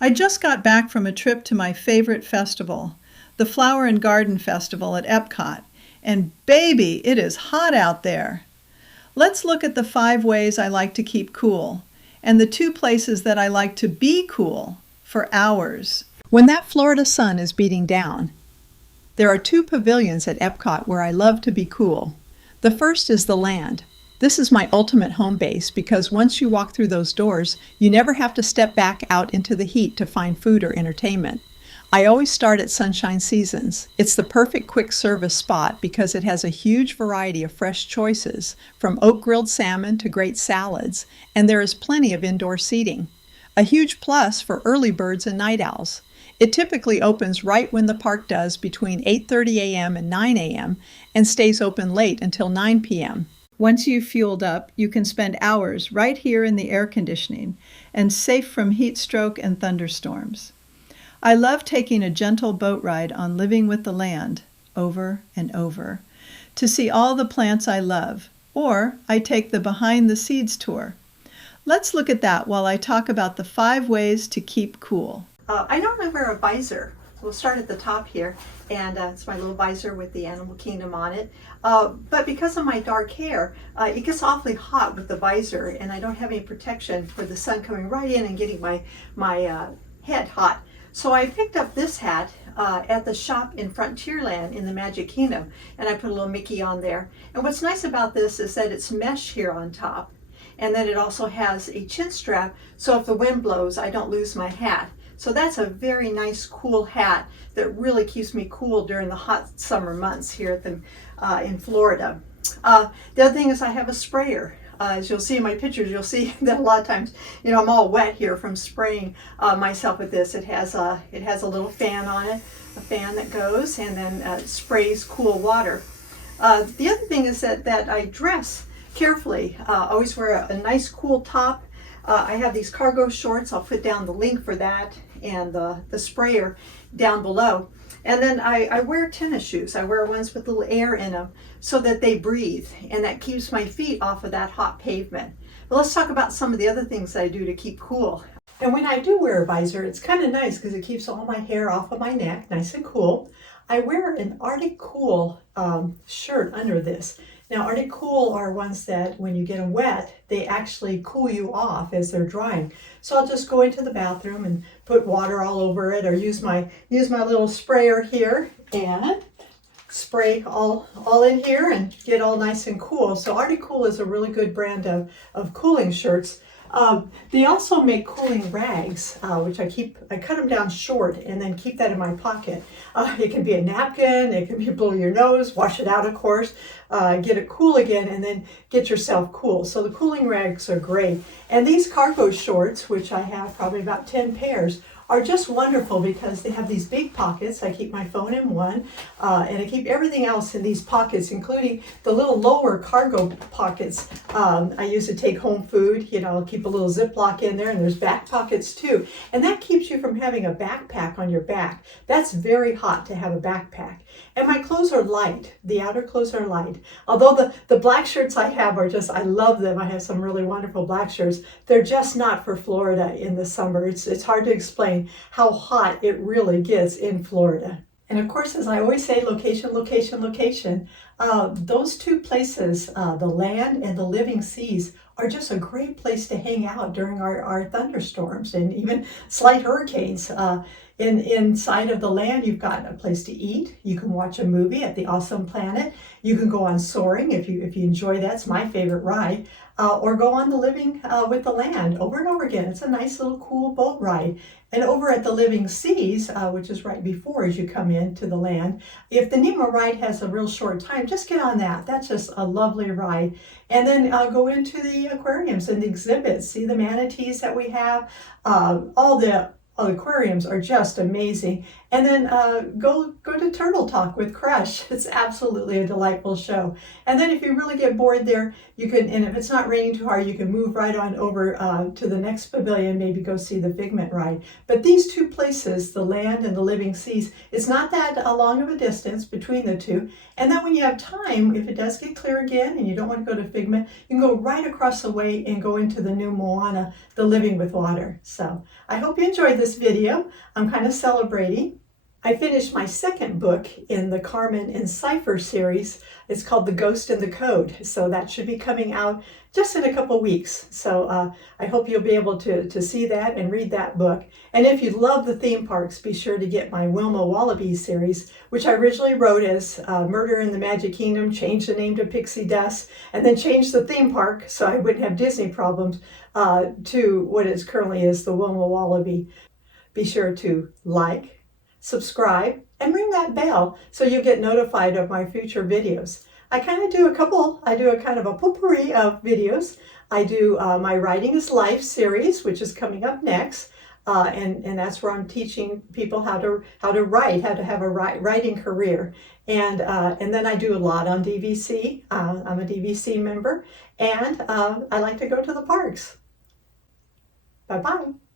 I just got back from a trip to my favorite festival, the Flower and Garden Festival at Epcot, and baby, it is hot out there. Let's look at the 5 ways I like to keep cool, and the 2 places that I like to be cool for hours. When that Florida sun is beating down, there are 2 pavilions at Epcot where I love to be cool. The first is the Land. This is my ultimate home base because once you walk through those doors, you never have to step back out into the heat to find food or entertainment. I always start at Sunshine Seasons. It's the perfect quick service spot because it has a huge variety of fresh choices, from oak-grilled salmon to great salads, and there is plenty of indoor seating. A huge plus for early birds and night owls. It typically opens right when the park does between 8:30 a.m. and 9 a.m. and stays open late until 9 p.m. Once you've fueled up, you can spend hours right here in the air conditioning and safe from heat stroke and thunderstorms. I love taking a gentle boat ride on Living with the Land over and over to see all the plants I love, or I take the Behind the Seeds tour. Let's look at that while I talk about the 5 ways to keep cool. I normally wear a visor. We'll start at the top here, and it's my little visor with the Animal Kingdom on it. But because of my dark hair, it gets awfully hot with the visor, and I don't have any protection for the sun coming right in and getting my head hot. So I picked up this hat at the shop in Frontierland in the Magic Kingdom, and I put a little Mickey on there. And what's nice about this is that it's mesh here on top, and then it also has a chin strap, so if the wind blows, I don't lose my hat. So that's a very nice, cool hat that really keeps me cool during the hot summer months here at in Florida. The other thing is I have a sprayer. As you'll see in my pictures, you'll see that a lot of times, I'm all wet here from spraying myself with this. It has a little fan on it, a fan that goes and then sprays cool water. The other thing is that I dress carefully. I always wear a nice cool top. I have these cargo shorts. I'll put down the link for that and the sprayer down below. And then I wear tennis shoes. I wear ones with little air in them so that they breathe, and that keeps my feet off of that hot pavement. But let's talk about some of the other things I do to keep cool. And when I do wear a visor, it's kind of nice because it keeps all my hair off of my neck, nice and cool. I wear an Arctic Cool shirt under this. Now, Arctic Cool are ones that when you get them wet, they actually cool you off as they're drying. So I'll just go into the bathroom and put water all over it, or use my little sprayer here and spray all in here and get all nice and cool. So Arctic Cool is a really good brand of cooling shirts. They also make cooling rags, which I cut them down short and then keep that in my pocket. It can be a napkin, it can be blow your nose, wash it out, of course, get it cool again, and then get yourself cool. So the cooling rags are great. And these cargo shorts, which I have probably about 10 pairs, are just wonderful because they have these big pockets. I keep my phone in one, and I keep everything else in these pockets, including the little lower cargo pockets. I use to take home food. I'll keep a little Ziploc in there, and there's back pockets too. And that keeps you from having a backpack on your back. That's very hot to have a backpack. And my clothes are light. The outer clothes are light. Although the black shirts I have are I love them. I have some really wonderful black shirts. They're just not for Florida in the summer. It's hard to explain how hot it really gets in Florida. And of course, as I always say, location, location, location. Those 2 places, the Land and the Living Seas, are just a great place to hang out during our thunderstorms and even slight hurricanes. Inside of the Land, you've got a place to eat. You can watch a movie at the Awesome Planet. You can go on soaring if you enjoy that. It's my favorite ride. Or go on the Living with the Land over and over again. It's a nice little cool boat ride. And over at the Living Seas, which is right before as you come into the Land, if the Nemo ride has a real short time, just get on that. That's just a lovely ride. And then go into the aquariums and the exhibits. See the manatees that we have. All the aquariums are just amazing. And then go to Turtle Talk with Crush. It's absolutely a delightful show. And then if you really get bored there, you can, and if it's not raining too hard, you can move right on over to the next pavilion, maybe go see the Figment ride. But these two places, the land and the living seas, it's not that long of a distance between the two. And then when you have time, if it does get clear again and you don't want to go to Figment, you can go right across the way and go into the new Moana, the Living with Water. So I hope you enjoyed this video. I'm kind of celebrating. I finished my second book in the Carmen and Cipher series. It's called The Ghost in the Code. So that should be coming out just in a couple weeks. So I hope you'll be able to see that and read that book. And if you love the theme parks, be sure to get my Wilma Wallaby series, which I originally wrote as Murder in the Magic Kingdom, changed the name to Pixie Dust, and then changed the theme park so I wouldn't have Disney problems to what it currently is, the Wilma Wallaby. Be sure to like, subscribe, and ring that bell so you get notified of my future videos. I kind of do a kind of a potpourri of videos. I do my Writing is Life series, which is coming up next. And that's where I'm teaching people how to write, how to have a writing career. And then I do a lot on DVC. I'm a DVC member, and I like to go to the parks. Bye-bye.